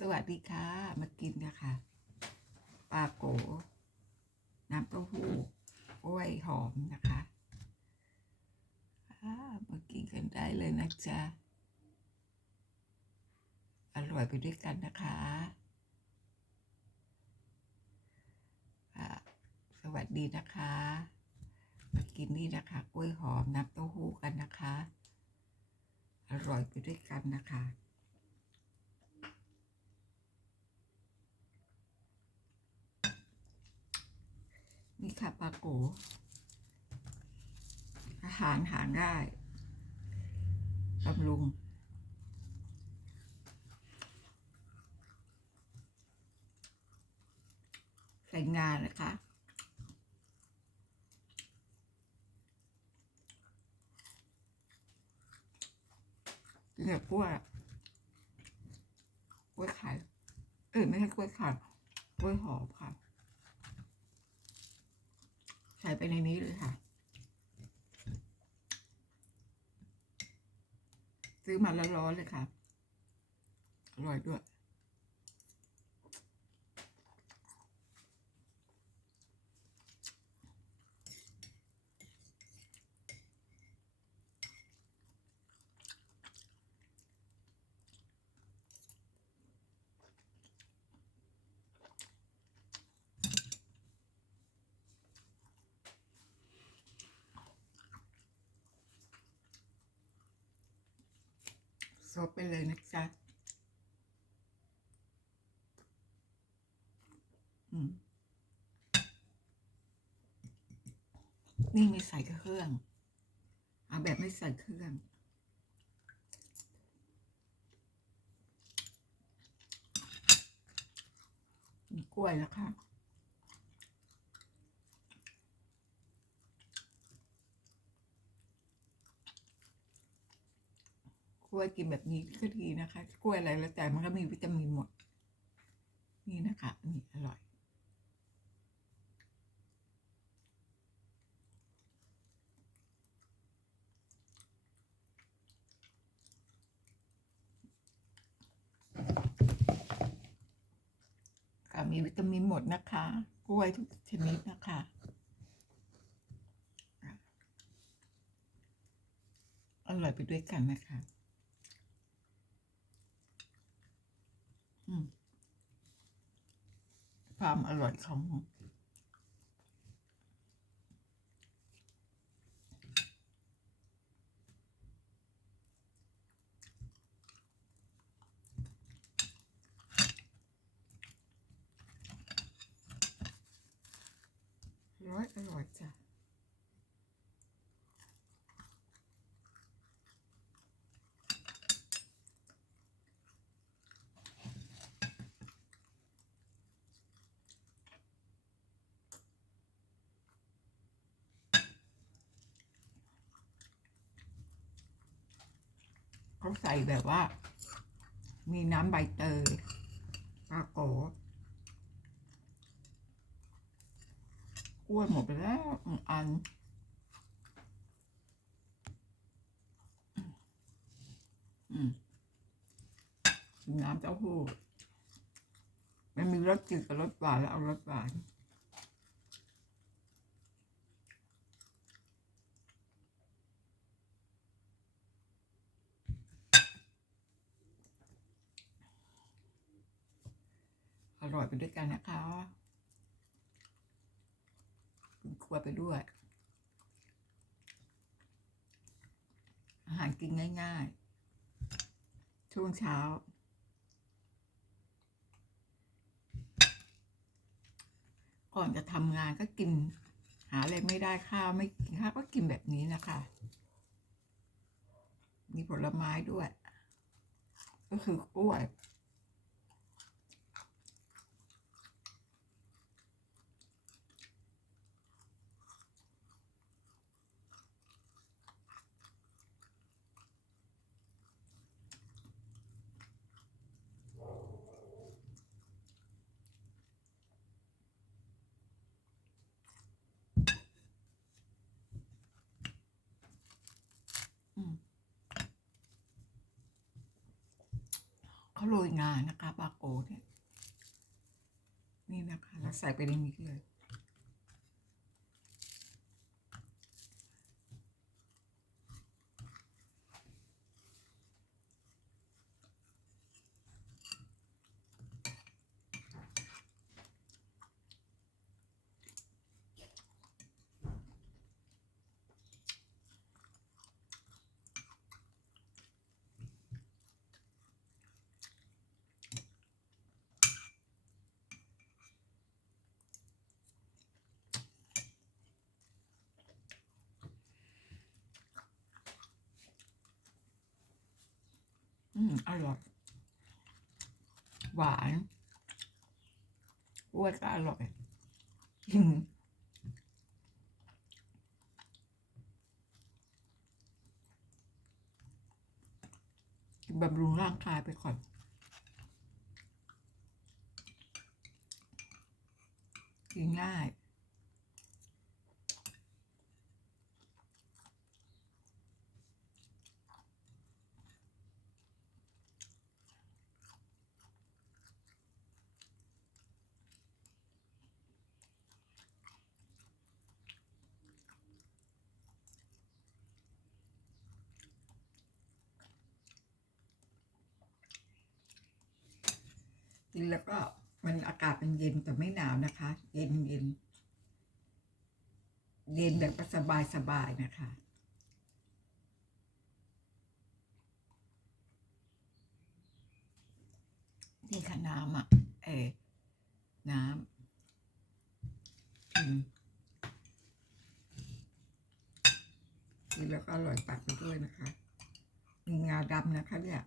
สวัสดีค่ะ มากินนะคะปลาโก น้ำเต้าหู้กล้วยหอมนะคะามากินกันได้เลยนะจ๊ะ อร่อยไปด้วยกันนะคะสวัสดีนะคะ มากินนี่นะคะกล้วยหอมน้ำเต้าหู้กันนะคะ อร่อยไปด้วยกันนะคะ นี่ค่ะปลาโกอาหารหาง่ายบำรุงใส่งานนะคะกินกับกล้วยกล้วยไข่เอ้ยไม่ใช่กล้วยไข่กล้วยหอมค่ะ ส่ไปในนี้เลยค่ะ ซื้อมาแล้วร้อนเลยค่ะ อร่อยด้วย ซดไปเลยนะจ๊ะอืมนี่ไม่ใส่เครื่อง เอาแบบไม่ใส่เครื่องมีกล้วยแล้วค่ะ ล้วยกินแบบนี้ก็ดีนะคะ กล้วยอะไรแล้วแต่มันก็มีวิตามินหมด นี่นะคะนี่อร่อยค่ะมีวิตามินหมดนะคะ กล้วยทุกชนิดนะคะอร่อยไปด้วยกันนะคะ อืม ความอร่อยของร้อยอร่อยจ้ะ เขาใส่แบบว่า มีน้ำใบเตยปลาโกกล้วยหมดไปแล้วอัน อืมน้ำเต้าหู้มันมีรสจืดกับรสหวานแล้วเอารสหวาน ร่อยไปด้วยกันนะคะกินครัวไปด้วย อาหารกินง่าย ๆ ช่วงเช้า ก่อนจะทำงานก็กิน หาอะไรไม่ได้ข้าวไม่กินข้าวก็กินแบบนี้นะคะ มีผลไม้ด้วย ก็คือกล้วย เขาโรยงานะคะปาโกเนี่ย นี่นะคะ แล้วใส่ไปในนี้เลย อร่อยหวานอ้วนก็อร่อยอืมกินบำรุงร่างกายไปก่อนกินง่าย กินแล้วก็มันอากาศมันเย็นแต่ไม่หนาวนะคะ เย็นเย็นเย็นแบบสบายสบายๆนะคะ นี่ค่ะน้ำอะ เออน้ำกินแล้วก็อร่อยปากไปด้วยนะคะมีงาดำนะคะเนี่ย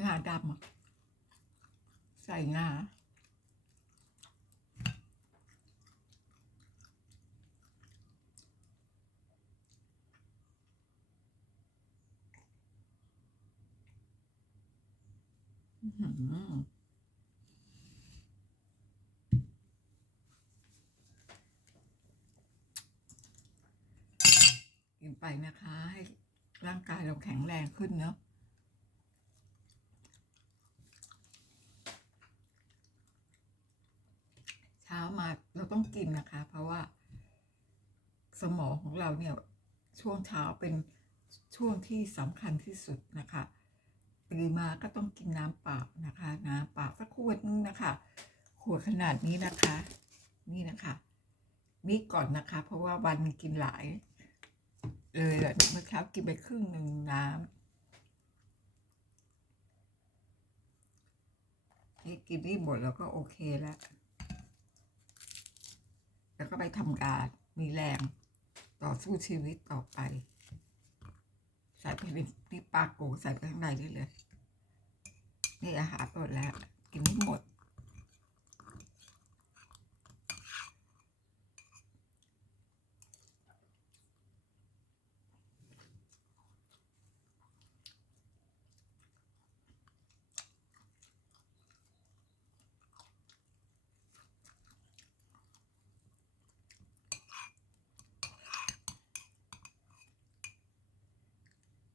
งาดำอะใส่งาอื้อหือกินไปนะคะ ให้ร่างกายเราแข็งแรงขึ้นเนาะ เช้ามาเรา ต้องกินนะคะ เพราะว่า สมองของเราเนี่ยช่วงเช้าเป็นช่วงที่สำคัญที่สุดนะคะตื่นมาก็ต้องกินน้ำเปล่านะคะน้ำเปล่าสักขวดนึงนะคะขวดขนาดนี้นะคะ นี่นะคะนี่ก่อนนะคะ เพราะว่าวันกินหลาย เลยเมื่อเช้ากินไปครึ่งหนึ่งน้ำนี่กินนี่หมดแล้วก็โอเคแล้ว แล้วก็ไปทำงานมีแรงต่อสู้ชีวิตต่อไป ใส่ไปในนี่ปลาโกใส่ไปข้างในได้เลย นี่อาหารหมดแล้ว กินไม่หมด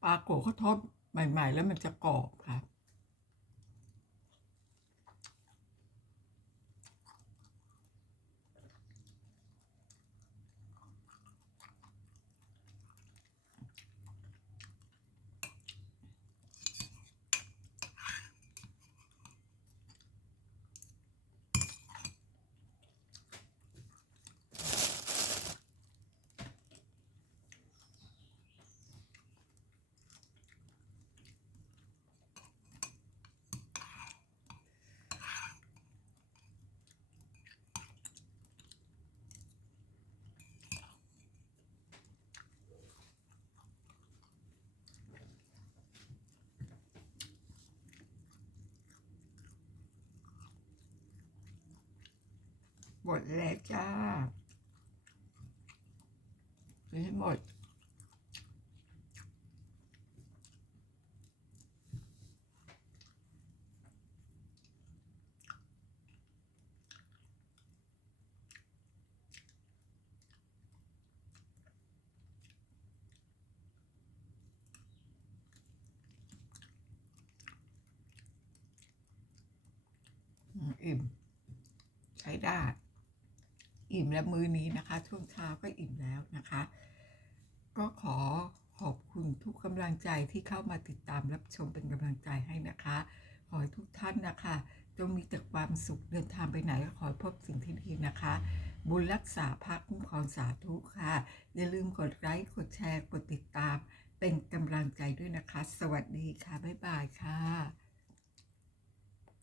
ปลาโกะเขาทอดใหม่ ๆ แล้วมันจะกรอบค่ะ หมดแล้วจ้ากินให้หมดอิ่มใช้ได้ อิ่มแล้วมื้อนี้นะคะ ช่วงเช้าก็อิ่มแล้วนะคะ ก็ขอขอบคุณทุกกำลังใจที่เข้ามาติดตามรับชมเป็นกำลังใจให้นะคะ ขอให้ทุกท่านนะคะ จงมีแต่ความสุขเดินทางไปไหนก็ขอพบสิ่งที่ดีนะคะ บุญรักษาพักคุ้มครองสาธุค่ะ อย่าลืมกดไลค์กดแชร์กดติดตาม เป็นกำลังใจด้วยนะคะ สวัสดีค่ะ บ๊ายบายค่ะ